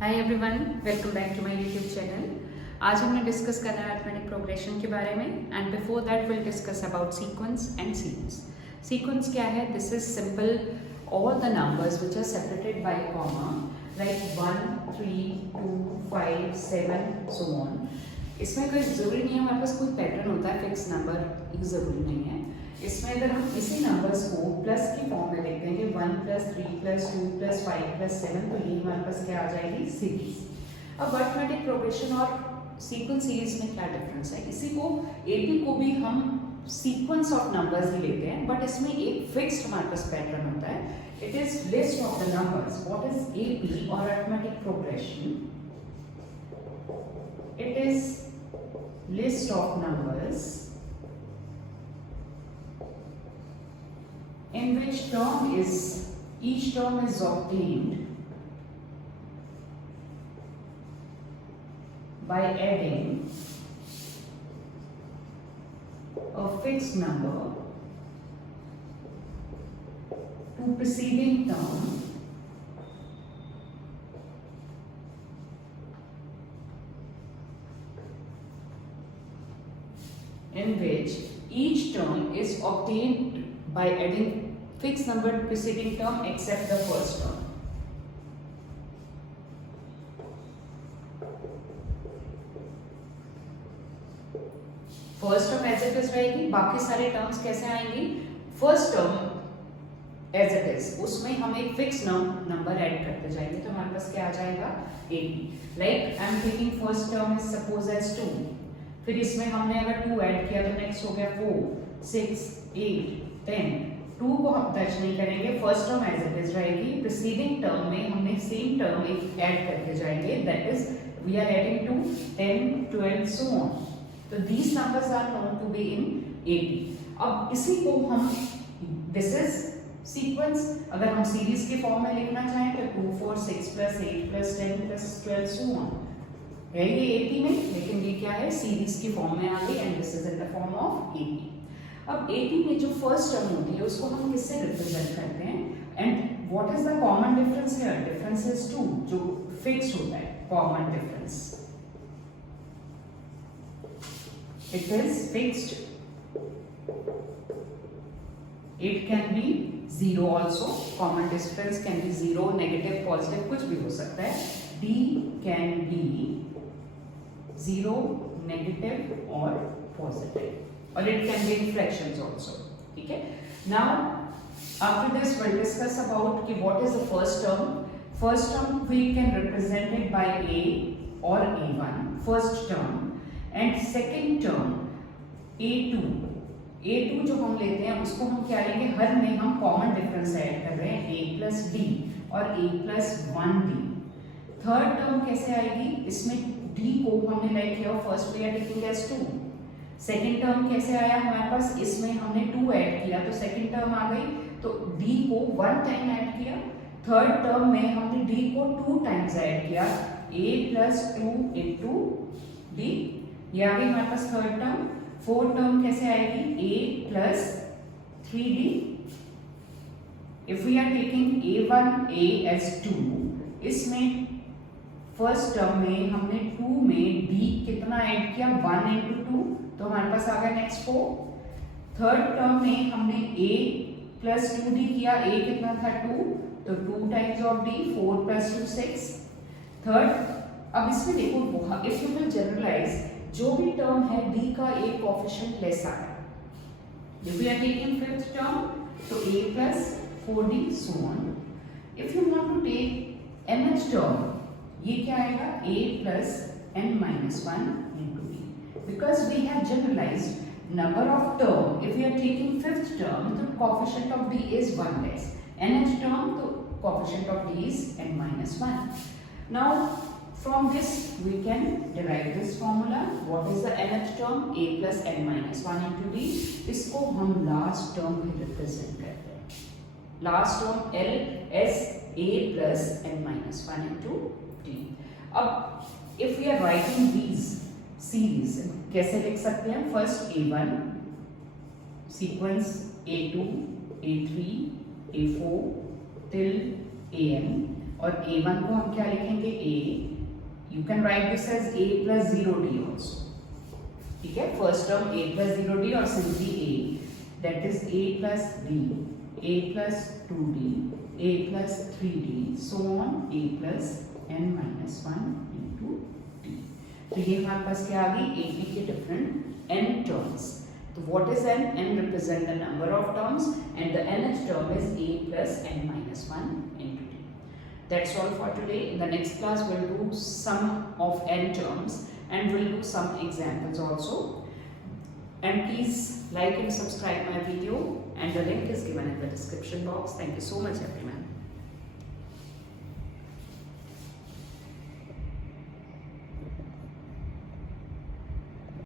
Hi everyone, welcome back to my YouTube channel. आज हमने discuss करना है अरिथमेटिक प्रोग्रेशन के बारे में and before that will discuss about sequence and series. Sequence क्या है? This is simple all the numbers which are separated by comma like 1 3 2 5 7 so on. इसमें कोई ज़रूरी नहीं है हमारे पास कोई पैटर्न होता है, फिक्स नंबर एक ज़रूरी नहीं है। इसमें अगर हम इसी नंबर्स को प्लस की फॉर्म में लिख देंगे 1 + 3 + 2 + 5 + 7 तो ये हमारे पास क्या आ जाएगी? सीरीज। अब अरिथमेटिक प्रोग्रेशन और सीक्वेंस सीरीज में क्या डिफरेंस है? इसी को एपी को भी हम सीक्वेंस ऑफ नंबर्स ही लेते हैं, बट इसमें एक फिक्स्ड हमारे पास पैटर्न होता है। It is list of the numbers. What is AP और arithmetic progression? It is list of numbers in which each term is obtained by adding a fixed number to preceding term in which each term is obtained by adding fixed number to preceding term except the first term. First term as it is रहेगी, बाकी सारे terms कैसे आएंगी? First term as it is, उसमें हम एक fix number add करते जाएंगे तो हमारे पास क्या आ जाएगा? 80। Like I am taking first term is suppose as 2, फिर इसमें हमने अगर 2 ऐड किया तो नेक्स्ट हो गया 4 6 8 10। 2 को हम टच नहीं करेंगे, first term as it is रहेगी। प्रीसीडिंग टर्म में हमने सेम टर्म एक ऐड करके जाएंगे, that is we are adding to 10 12 so on. तो these numbers are known to be in 80। अब इसी को हम, दिस इज सीक्वेंस। अगर हम सीरीज के फॉर्म में लिखना चाहें तो 2 4 6 + 8 + 10 + 12 सो ऑन है ये 80 में, लेकिन ये क्या है? सीरीज की फॉर्म में आ गई and this is in the form of 80। अब 80 में जो फर्स्ट टर्म होती है उसको हम किससे रिप्रेजेंट करते हैं? And what is the common difference here? Difference is 2, जो फिक्स्ड होता है। Common difference, it is fixed. It can be 0 also. Common difference can be 0, negative, positive, कुछ भी हो सकता है। D can be 0, negative or positive, or it can be in fractions also. ठीक है? Now after this we'll discuss about कि what is the first term. First term we can represent it by A or A1, first term, and second term A2. A2 जो हम लेते हैं उसको हम क्या लेंगे? हर में हम कॉमन डिफरेंस ऐड कर रहे हैं, A + D और A + 1D। थर्ड टर्म कैसे आएगी? इसमें D को हमने लाइक किया, first we are taking as 2। Second term कैसे आया हमारे पास? इसमें हमने 2 ऐड किया तो सेकंड टर्म आ गई, तो D को 1 टाइम ऐड किया। थर्ड टर्म में हमने D को 2 टाइम्स ऐड किया, A + 2 × D, ये आ गई हमारे पास थर्ड टर्म। फोर्थ टर्म कैसे आएगी? A + 3D। If we are taking A1A as 2, इसमें फर्स्ट टर्म में हमने 2 में D कितना ऐड किया? 1 × 2, तो हमारे पास आ गया नेक्स्ट 4। थर्ड टर्म में हमने A + 2D किया, A कितना था? 2, तो 2 टाइम्स ऑफ D, 4 + 2 6। थर्ड, अब इसमें देखो, इफ यू विल जनरलाइज, जो भी टर्म है D का एक कोएफिशिएंट लेस आ रहा है। If we are taking fifth term तो A + 4D so on. If you want to take nth term, ये क्या आएगा? A + n-1 × D, because we have generalized number of term. If we are taking fifth term, the coefficient of D is 1 less. nth term, the coefficient of D is n-1. Now from this we can derive this formula. What is the nth term? A + n-1 × D. इसको हम last term में represent करते हैं। Last term L S A + n-1 × D. अब if we are writing these series, कैसे लिख सकते हैं? First A1 sequence A2 A3 A4 till an, और a1 को हम क्या लिखेंगे a, you can write this as a plus 0d also, ठीक है, first term a plus 0d और simply a, that is a plus d, a plus 2d, a plus 3d, so on a plus n minus 1 into d. तो ये हमारे पास क्या आ गई, a b के different n terms. So what is n? N represent the number of terms and the nth term is a plus n minus 1 into d. That's all for today. In the next class we'll do sum of n terms and we'll do some examples also. And please like and subscribe my video and the link is given in the description box. Thank you so much everyone.